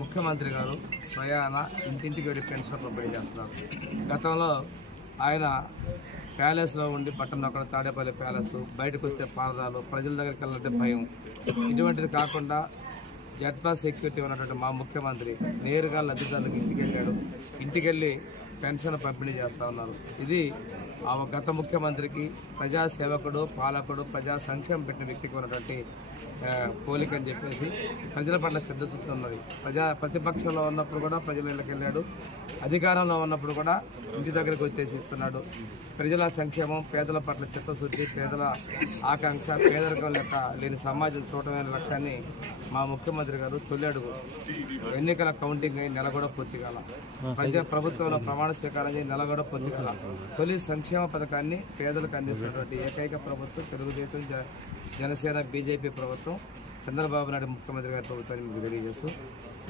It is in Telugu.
ముఖ్యమంత్రి గారు స్వయాన ఇంటింటికి వెళ్ళి పెన్షన్లు పంపిణీ చేస్తున్నారు. గతంలో ఆయన ప్యాలెస్లో ఉండి బట్టన్ అక్కడ తాడేపల్లి ప్యాలెస్, బయటకు వస్తే పారదాలు, ప్రజల దగ్గరికి వెళ్ళాలంటే భయం. ఇటువంటిది కాకుండా జెడ్+ సెక్యూరిటీ ఉన్నటువంటి మా ముఖ్యమంత్రి నేరుగా లబ్ధిదారులకు ఇంటికి వెళ్ళి పెన్షన్ పంపిణీ చేస్తూ ఉన్నారు. ఇది గత ముఖ్యమంత్రికి, ప్రజాసేవకుడు, పాలకుడు, ప్రజా సంక్షేమం పెట్టిన వ్యక్తికి ఉన్నటువంటి పోలిక అని చెప్పేసి ప్రజల పట్ల శ్రద్ధ చూస్తున్నది. ప్రతిపక్షంలో ఉన్నప్పుడు కూడా ప్రజల ఇళ్ళకి వెళ్ళాడు, అధికారంలో ఉన్నప్పుడు కూడా ఇంటి దగ్గరికి వచ్చేసి ఇస్తున్నాడు. ప్రజల సంక్షేమం, పేదల పట్ల చిత్తశుద్ధి, పేదల ఆకాంక్ష, పేదరికం లెక్క లేని సమాజం చూడటమైన లక్ష్యాన్ని మా ముఖ్యమంత్రి గారు తొలి అడుగు ఎన్నికల కౌంటింగ్ అయి నెల కూడా పూర్తి కాల, ప్రభుత్వంలో ప్రమాణ స్వీకారం చేసి నెల కూడా పూర్తి కాల, తొలి సంక్షేమ పథకాన్ని పేదలకు అందిస్తున్నటువంటి ఏకైక ప్రభుత్వం తెలుగుదేశం, జనసేన, బీజేపీ ప్రభుత్వం, చంద్రబాబు నాయుడు ముఖ్యమంత్రి గారి ప్రభుత్వాన్ని మీకు తెలియజేస్తూ